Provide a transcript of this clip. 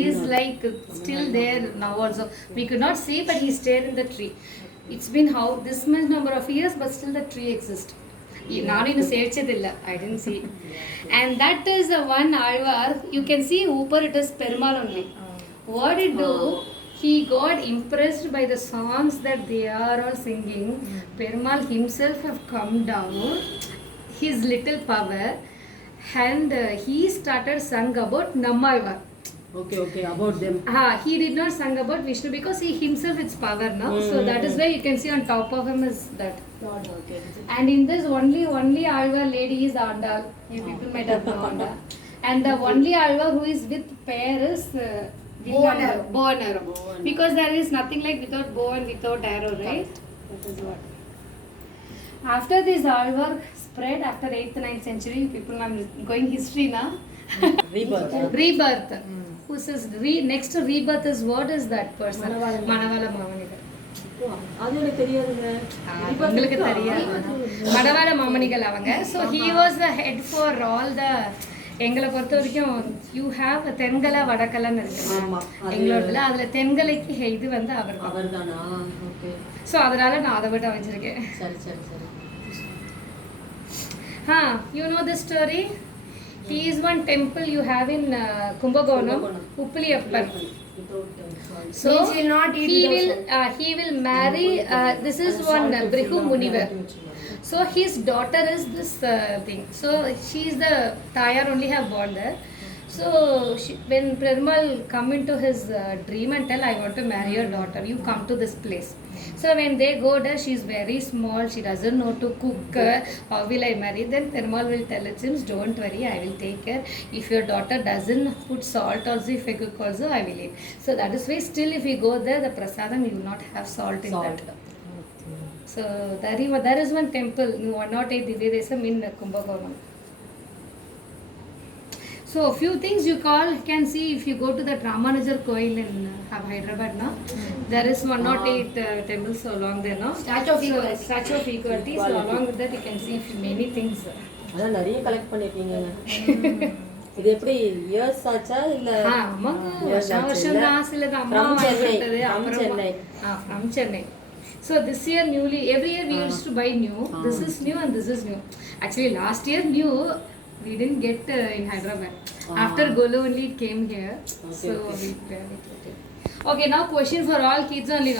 he is like still there now also. We could not see, but he stayed in the tree. It's been how this much number of years, but still the tree exists. I didn't see. And that is the one Alvar. You can see Upar it is Perumal only. What did do? He got impressed by the songs that they are all singing. Perumal himself have come down, his little power, and he started sung about Nammalvar. Okay, about them. He did not sing about Vishnu because he himself is power now. So that is why you can see on top of him is that. Okay. And in this only Alvar lady is Andal. You people might have known that. And the only Alvar who is with pair is bow and arrow. Because there is nothing like without bow and without arrow, right? That is what. After this Alvar spread after 8th 9th century, you people are going history now. Rebirth. Who says next to rebirth is what is that person? Manavala Mamanigal. உங்களுக்கு தெரியாது மடவாள மாமணிகள் அவங்க. So he was the head for all the எங்களை பொறுத்த வரைக்கும் you have Thenkalai வடக்கலைன்னு இருக்கு எங்களோடதுல. அதுல தென்கலைக்கு இது வந்து அவர்தானா? ஓகே. ஸோ அதனால நான் அதை விட்டு அமைச்சிருக்கேன். You know this story? He is one temple you have in Kumbakonam, Uppaliyappan. So he will marry. This is one Brihu Munivar. So his daughter is this thing. So she is the Tayar only have born there. So when Perumal come into his dream and tell, I want to marry your daughter, you come to this place. So when they go there, she is very small, she doesn't know to cook. How will I marry? Then Perumal will tell it, seems don't worry, I will take care. If your daughter doesn't put salt also, if I cook also, I will eat. So that is why still if we go there, the prasadam you will not have salt in that. So there is one temple, 108 Divya Desam in Kumbakonam. So a few things you can see if you go to the Ramanujar Koil in Hyderabad now. There is 108 temples so along there now. Statue of Equality. So along with that you can see many things. அதான் நிறைய collect பண்ணிருக்கீங்க. இது எப்படி years ஆச்சா இல்ல? வருஷம் தான் சிலது அம்மா வாங்கிட்டது அப்புறம் from Chennai. So this year newly, every year we used to buy new. This is new and this is new. Actually last year new we didn't get in Hyderabad. After Golu only came here. Okay. Now question for all kids only.